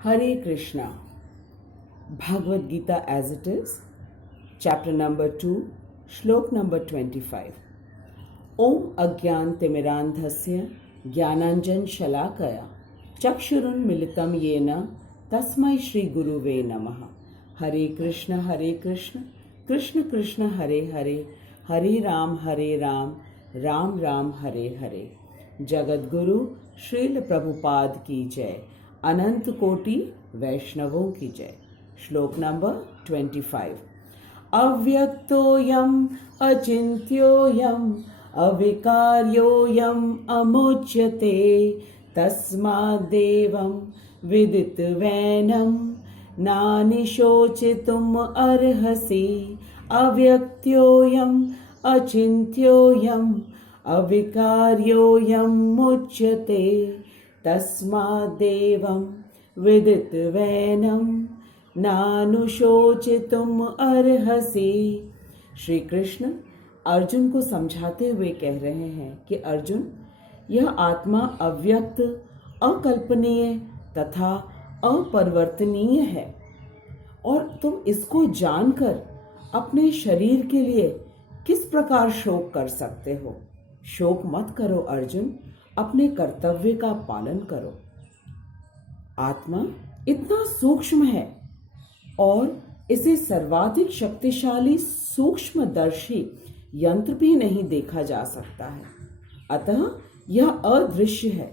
Hare Krishna. Bhagavad Gita as it is, chapter number 2, Shlok number 25. Om Agyan Timirandhasya Jnananjan Shalakaya Chakshurun Militam Yena Tasmai Shri Guruve Namaha. Hare Krishna, Krishna Krishna, Hare Hare, Hare Ram, Ram Ram, Hare Hare. Jagat Guru Srila Prabhupada ki jai. अनंत कोटि वैष्णवों की जय. श्लोक number 25. अव्यक्तोऽयम् अचिन्त्योऽयम् अविकार्योऽयम् अमुच्यते तस्माद्देवं विदित्वैनं नानिशोचितुम् अर्हसि. अव्यक्तोऽयम् अचिन्त्योऽयम् अविकार्योऽयम् मुच्यते तस्माद्देवं विदित्वैनं नानुशोचितुम् अर्हसि. श्री कृष्ण अर्जुन को समझाते हुए कह रहे हैं कि अर्जुन, यह आत्मा अव्यक्त, अकल्पनीय तथा अपरिवर्तनीय है और तुम इसको जानकर अपने शरीर के लिए किस प्रकार शोक कर सकते हो. शोक मत करो अर्जुन, अपने कर्तव्य का पालन करो. आत्मा इतना सूक्ष्म है और इसे सर्वाधिक शक्तिशाली सूक्ष्मदर्शी यंत्र भी नहीं देखा जा सकता है. अतः यह अदृश्य है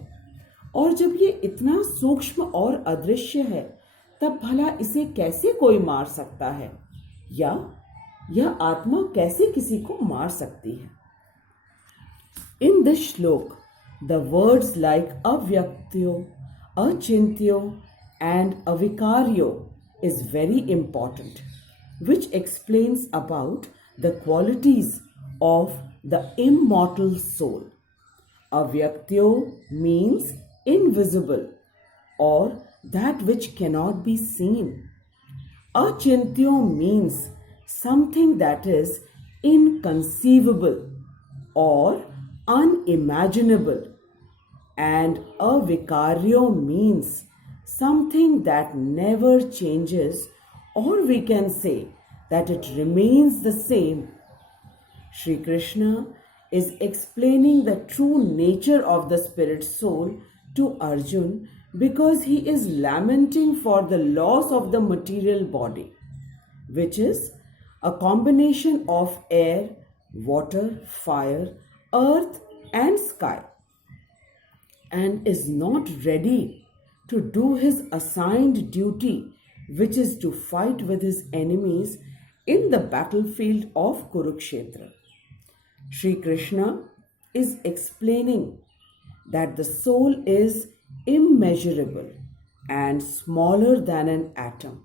और जब ये इतना सूक्ष्म और अदृश्य है तब भला इसे कैसे कोई मार सकता है या यह आत्मा कैसे किसी को मार सकती है. इन दिस श्लोक the words like avyaktyo, achintyo and avikaryo is very important, which explains about the qualities of the immortal soul. Avyaktyo means invisible or that which cannot be seen. Achintyo means something that is inconceivable or unimaginable, and avikaryo means something that never changes, or we can say that it remains the same. Shri Krishna is explaining the true nature of the spirit soul to Arjun because he is lamenting for the loss of the material body, which is a combination of air, water, fire, earth and sky, and is not ready to do his assigned duty, which is to fight with his enemies in the battlefield of Kurukshetra. Shri Krishna is explaining that the soul is immeasurable and smaller than an atom.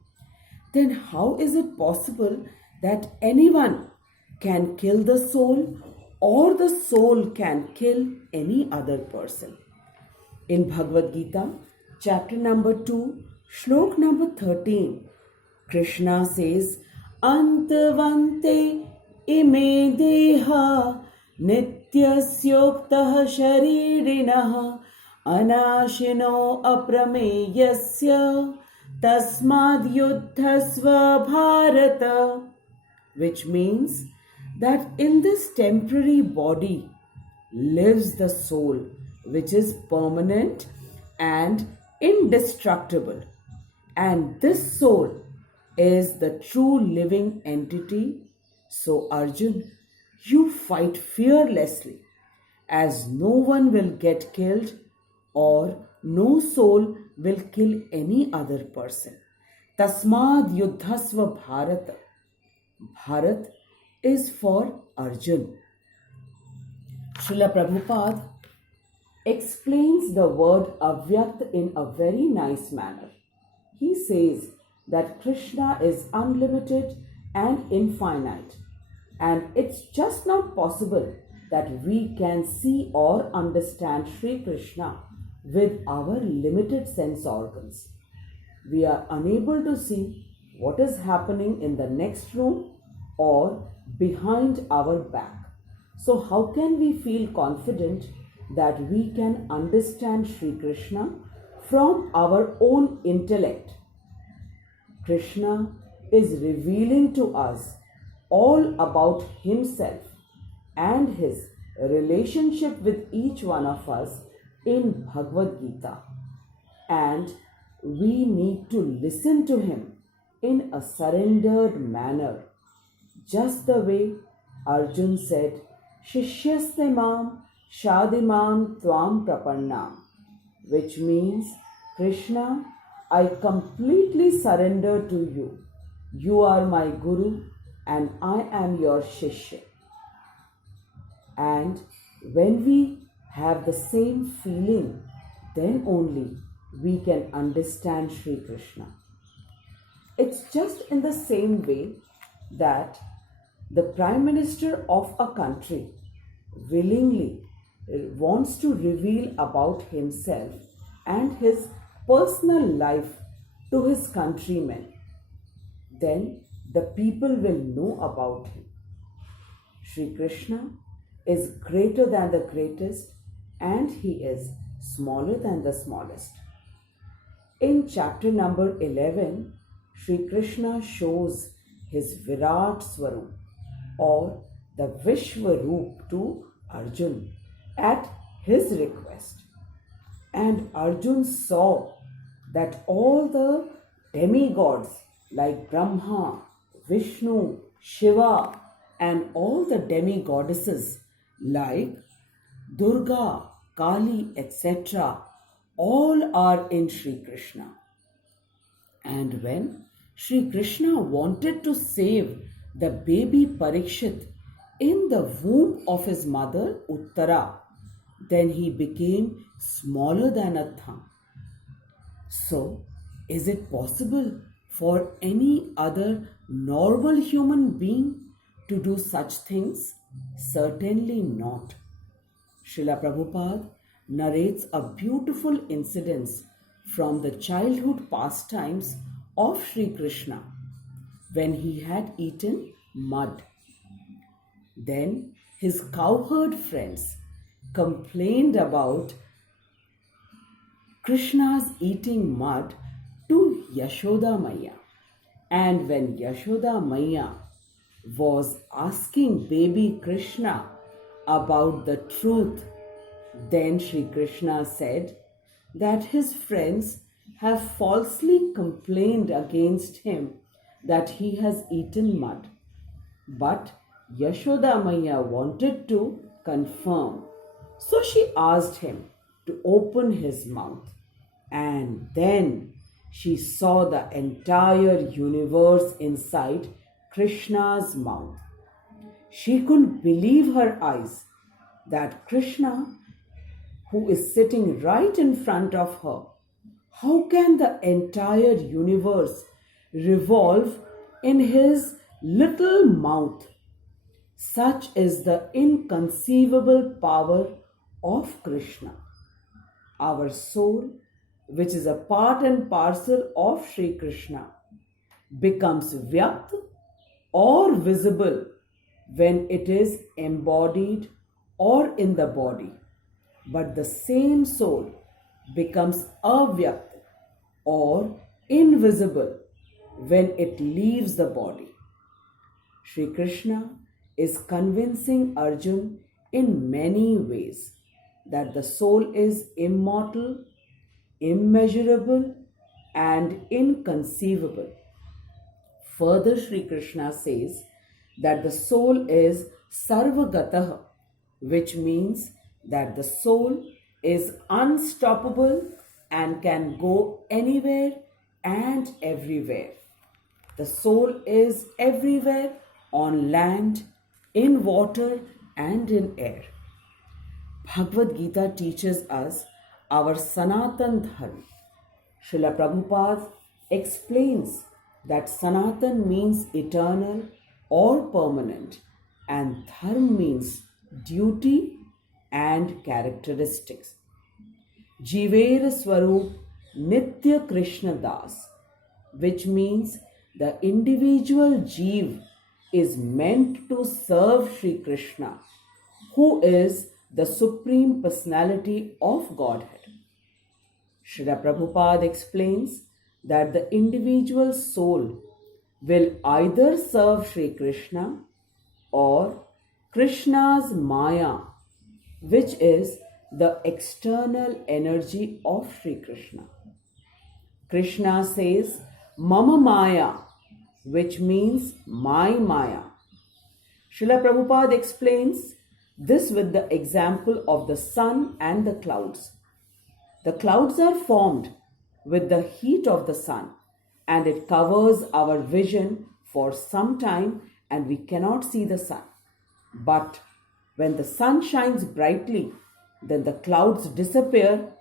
Then how is it possible that anyone can kill the soul or the soul can kill any other person? In Bhagavad Gita, chapter number 2, Shlok number 13, Krishna says, Antavante ime deha nityasyoktaha sharirinaha anashino aprameyasya tasmad yuddhasva bharata, which means that in this temporary body lives the soul, which is permanent and indestructible. And this soul is the true living entity. So Arjun, you fight fearlessly, as no one will get killed or no soul will kill any other person. Tasmad yuddhasva bharata. Bharat is for Arjun. Srila Prabhupada explains the word avyakt in a very nice manner. He says that Krishna is unlimited and infinite, and it's just not possible that we can see or understand Sri Krishna with our limited sense organs. We are unable to see what is happening in the next room or behind our back. So how can we feel confident that we can understand Sri Krishna from our own intellect. Krishna is revealing to us all about himself and his relationship with each one of us in Bhagavad Gita. And we need to listen to him in a surrendered manner, just the way Arjun said, Shishyaste mam shadimam tvam prapannam, which means, Krishna, I completely surrender to you. You are my Guru and I am your Shishya. And when we have the same feeling, then only we can understand Sri Krishna. It's just in the same way that the Prime Minister of a country willingly wants to reveal about himself and his personal life to his countrymen. Then the people will know about him. Sri Krishna is greater than the greatest and he is smaller than the smallest. In chapter number 11, Sri Krishna shows his Virat Swarup or the Vishwaroop to Arjun at his request. And Arjun saw that all the demigods like Brahma, Vishnu, Shiva and all the demigoddesses like Durga, Kali, etc. all are in Sri Krishna. And when Sri Krishna wanted to save the baby Parikshit in the womb of his mother Uttara, then he became smaller than a thumb. So, is it possible for any other normal human being to do such things? Certainly not. Srila Prabhupada narrates a beautiful incident from the childhood pastimes of Sri Krishna when he had eaten mud. Then his cowherd friends complained about Krishna's eating mud to Yashoda Maya. And when Yashoda Maya was asking baby Krishna about the truth, then Sri Krishna said that his friends have falsely complained against him that he has eaten mud. But Yashoda Maya wanted to confirm. So she asked him to open his mouth. And then she saw the entire universe inside Krishna's mouth. She couldn't believe her eyes that Krishna, who is sitting right in front of her, how can the entire universe revolve in his little mouth? Such is the inconceivable power of Krishna. Our soul, which is a part and parcel of Sri Krishna, becomes vyakt or visible when it is embodied or in the body. But the same soul becomes avyakt or invisible when it leaves the body. Sri Krishna is convincing Arjun in many ways that the soul is immortal, immeasurable, and inconceivable. Further, Sri Krishna says that the soul is sarvagatah, which means that the soul is unstoppable and can go anywhere and everywhere. The soul is everywhere, on land, in water, and in air. Bhagavad Gita teaches us our Sanatan Dharma. Srila Prabhupada explains that Sanatan means eternal or permanent, and Dharma means duty and characteristics. Jiver Swarup Nitya Krishna Das, which means the individual Jeev is meant to serve Sri Krishna, who is the Supreme Personality of Godhead. Srila Prabhupada explains that the individual soul will either serve Sri Krishna or Krishna's Maya, which is the external energy of Sri Krishna. Krishna says, Mama Maya, which means my Maya. Srila Prabhupada explains this with the example of the sun and the clouds. The clouds are formed with the heat of the sun, and it covers our vision for some time and we cannot see the sun. But when the sun shines brightly, then the clouds disappear.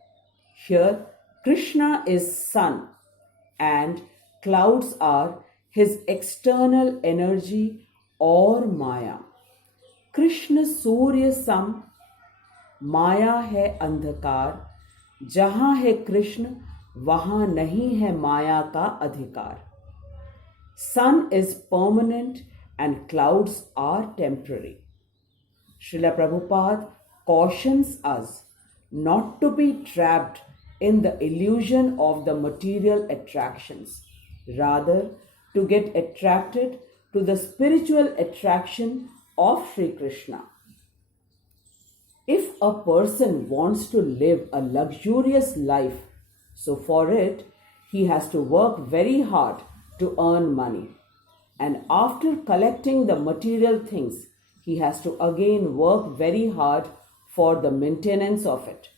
Here, Krishna is sun and clouds are his external energy or Maya. Krishna सूर्य सम माया है अंधकार, जहां है कृष्ण वहां नहीं है माया का अधिकार. Sun is permanent and clouds are temporary. Srila Prabhupada cautions us not to be trapped in the illusion of the material attractions, rather to get attracted to the spiritual attraction of Sri Krishna. If a person wants to live a luxurious life, so for it he has to work very hard to earn money. And after collecting the material things, he has to again work very hard for the maintenance of it.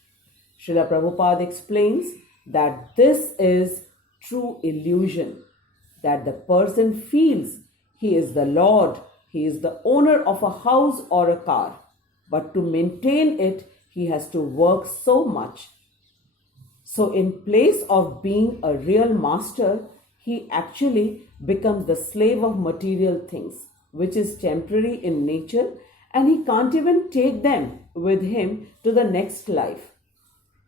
Srila Prabhupada explains that this is true illusion, that the person feels he is the Lord, he is the owner of a house or a car, but to maintain it, he has to work so much. So in place of being a real master, he actually becomes the slave of material things, which is temporary in nature, and he can't even take them with him to the next life.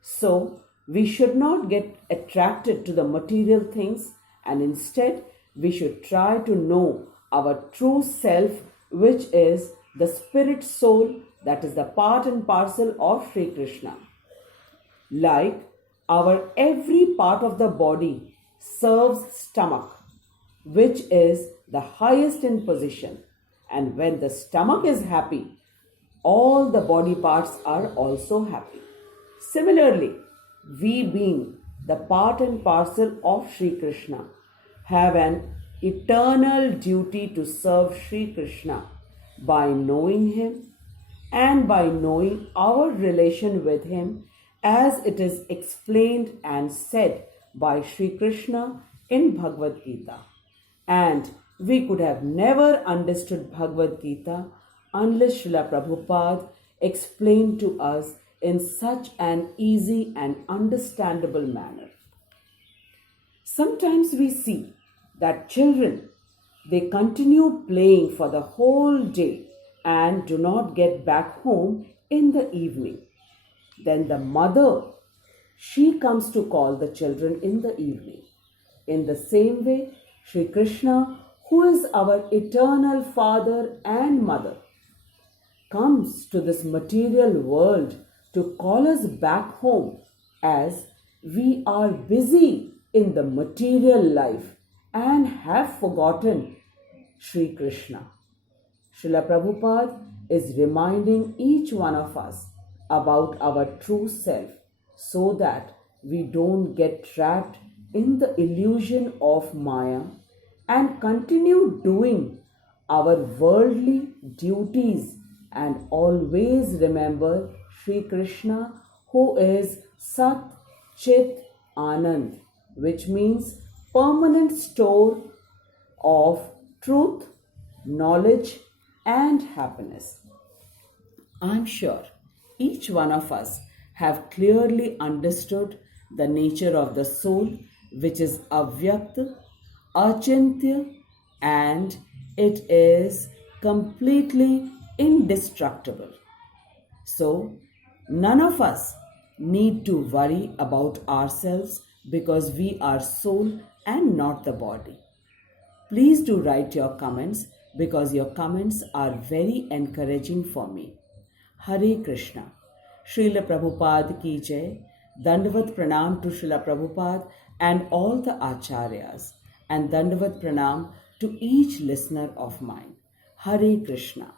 So we should not get attracted to the material things, and instead we should try to know our true self, which is the spirit soul, that is the part and parcel of Sri Krishna. Like our every part of the body serves stomach, which is the highest in position, and when the stomach is happy, all the body parts are also happy. Similarly, we being the part and parcel of Sri Krishna have an eternal duty to serve Sri Krishna by knowing him and by knowing our relation with him, as it is explained and said by Sri Krishna in Bhagavad Gita. And we could have never understood Bhagavad Gita unless Srila Prabhupada explained to us in such an easy and understandable manner. Sometimes we see that children, they continue playing for the whole day and do not get back home in the evening. Then the mother, she comes to call the children in the evening. In the same way, Sri Krishna, who is our eternal father and mother, comes to this material world to call us back home, as we are busy in the material life and have forgotten Sri Krishna. Srila Prabhupada is reminding each one of us about our true self, so that we don't get trapped in the illusion of Maya and continue doing our worldly duties, and always remember Sri Krishna, who is Sat Chit Anand, which means permanent store of truth, knowledge and happiness. I'm sure each one of us have clearly understood the nature of the soul, which is avyakt, achintya, and it is completely indestructible. So none of us need to worry about ourselves, because we are soul and not the body. Please do write your comments, because your comments are very encouraging for me. Hare Krishna. Srila Prabhupada ki jai. Dandavat Pranam to Srila Prabhupada and all the Acharyas. And Dandavat Pranam to each listener of mine. Hare Krishna.